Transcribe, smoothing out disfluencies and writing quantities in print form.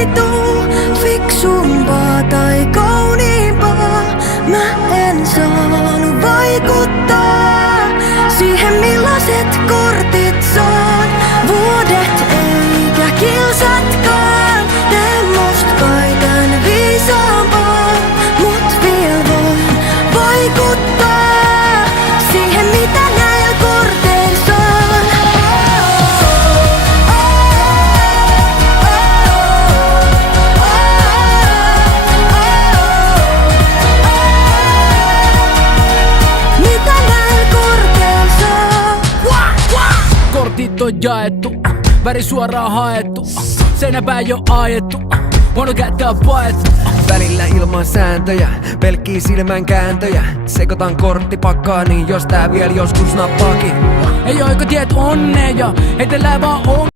ei tuu fiksumpaa tai kauniimpaa. Mä en saanut vaikuttaa siihen millaiset kortit saan. Vuodet eikä kilsatkaan tee musta kai tän viisaampaa. Mut vielä voin vaikuttaa siihen mitä näillä korteilla saan. Mitä näillä korteilla saan? Kortit on jaettu, väri suoraan haettu, seinäpää jo ajettu, huono kättä on paettu. Välillä ilman sääntöjä, pelkkii silmän kääntöjä. Sekoitan korttipakkaa, niin jos tää vielä joskus nappaakin. Ei oiko tiet onneen ja heitellään vaan on.